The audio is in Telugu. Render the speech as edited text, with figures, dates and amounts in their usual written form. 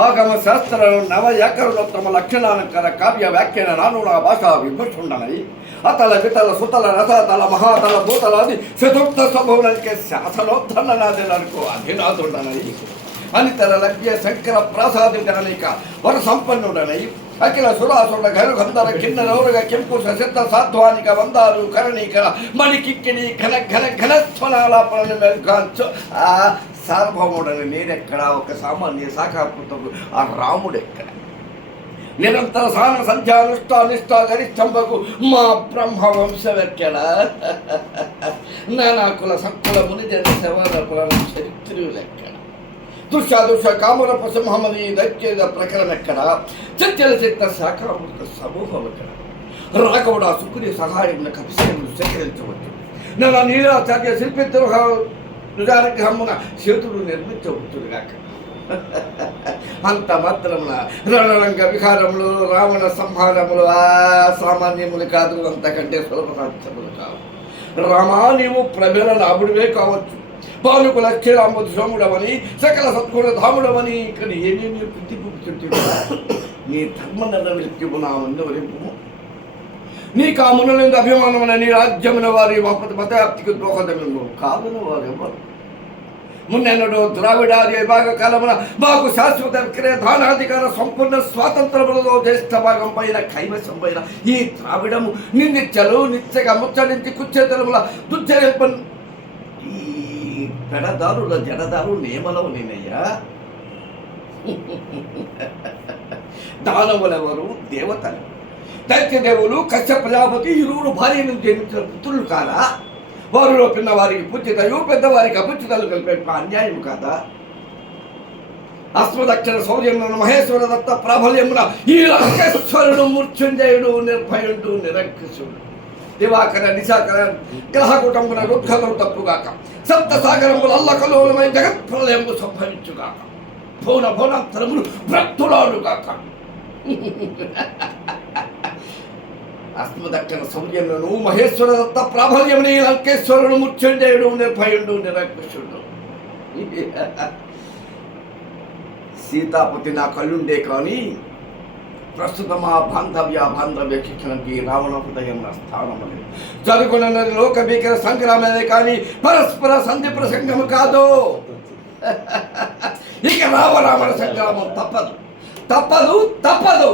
ಆಗಮ ಶಾಸ್ತ್ರ ನವವ್ಯಾಕರಣೋತ್ತಮ ಲಕ್ಷಣಾಲಂಕಾರ ಕಾವ್ಯ ವ್ಯಾಖ್ಯಾನ ನಾನೂರ ಭಾಷಾ ವಿಭೂಷುಂಡನೈ ಅತಲ ವಿತಲ ಸುತಲ ರಸತಲ ಮಹಾತಲ ಭೂತಲಾದಿ ಚತುರ್ಥ ಸ್ವಭಾವಕ್ಕೆ ಶಾಸನೋತ್ಥನ್ನನಾದನರ್ಕು ಅಧಿನಾಥುಂಡನೈ ಅನಿತರ ಲಭ್ಯ ಶಂಕರ ಪ್ರಾಸಾದಿಕರಣಿಕ ವರ ಸಂಪನ್ನುಡನೈ ಅಖಿಲ ಸುರಾಸುರ ಗರು ಗಂಧರ ಕಿನ್ನರೌರಗ ಕೆಂಪು ಸಸಿದ್ಧ ಸಾಧ್ವಾನಿಕ వందాలు కరణీకర మణికిక్కిని ఘన ఘన ఘనస్వనాలాపన మెల్కాంచు ఆ సార్వభౌముడని నేనెక్కడ ఒక సామాన్య శాఖాపుత్రుడు ఆ రాముడెక్కడ నిరంతర సాన సంధ్యానుష్ఠానిష్ట గరిష్టంబకు మా బ్రహ్మవంశమెక్కడ నానాకుల సంకుల మునిజన శవరపుల చరిత్రులెక్కడ దుష్ట కామురపు సింహమని దైత్యేద ప్రకరణ ఎక్కడ చర్చల చిత్త శాఖామృత సమూహం ఎక్కడ రాకవుడు ఆ సుకుని సహాయం కపిసేను సేకరించవచ్చు నా నీలాచార్య శిల్పి నిజానుగ్రహమున సేతుడు నిర్మించవచ్చుగాక అంత మాత్రమున రణరంగ విహారములు రావణ సంహారములు ఆ సామాన్యములు కాదు, అంతకంటే సులభ సాధ్యములు కావు. రామా నీవు ప్రబల నాముడివే కావచ్చు, బాలుకుల క్షీరాంబు సోముడవని సకల సద్గుణ ధాముడవని కానీ ఏమేమి ప్రతిపుచ్చుంటే నీ ధర్మ నిర్వృత్యము నా మందవరింపు నీ కామునులందు అభిమానమున నీ రాజ్యమున వారి మతయాప్తికి దోహదము కావున వారెవరు మున్నెన్నడో ద్రావిడాది విభాగ కాలమున మాకు శాశ్వత విక్రయ దానాధికార సంపూర్ణ స్వాతంత్రములతో జ్యేష్ఠ భాగం పైన కైవసం పైన ఈ ద్రావిడము నిన్నెచ్చలు నిత్యగా ముచ్చడించి కుచ్చేతలముల దుర్జయల్పన్ ఈ పెడదారుల జడదారు నియమలవు నేనయ్యా. దానవులెవరు దేవతలు, దైత్యదేవులు కశ్యప ప్రజాపతి ఇరువురు భార్యను జన్మించిన పుత్రులు కాదా? వారిలో పిన్నవారికి పుచ్చితయు పెద్దవారికి అపుచ్చితలు కలిపే అన్యాయం కాదా? అస్మదక్షర శౌర్యమున మహేశ్వర దత్త ప్రాబల్యమున ఈ లంకేశ్వరుడు మృత్యుంజయుడు నిర్భయుడు నిరంకుశుడు దివాకర నిశాకర గ్రహకుటంబున రుద్ఘములు తప్పుగాక సప్త సాగరములు అల్లకలోలమై జగత్ప్రలయము సంభవించుగాక భువన భువనాంతరములు భ్రక్తులాడుగాక. అస్మదక్కన శౌర్యమును మహేశ్వర దత్త ప్రాబల్యముని లంకేశ్వరుడు మృత్యుంజయుడు నిర్భయుడు నిరంకుశుడు. సీతాపతి నా కళ్ళుండే కానీ ప్రస్తుతం ఆ బాంధవ్య శిక్షణకి రావణ హృదయం నా స్థానము లేదు. జరుగునన్నది లోక భీకర సంగ్రామమే కానీ పరస్పర సంధి ప్రసంగము కాదు. ఇక రావణ సంగ్రామం తప్పదు తప్పదు తప్పదు.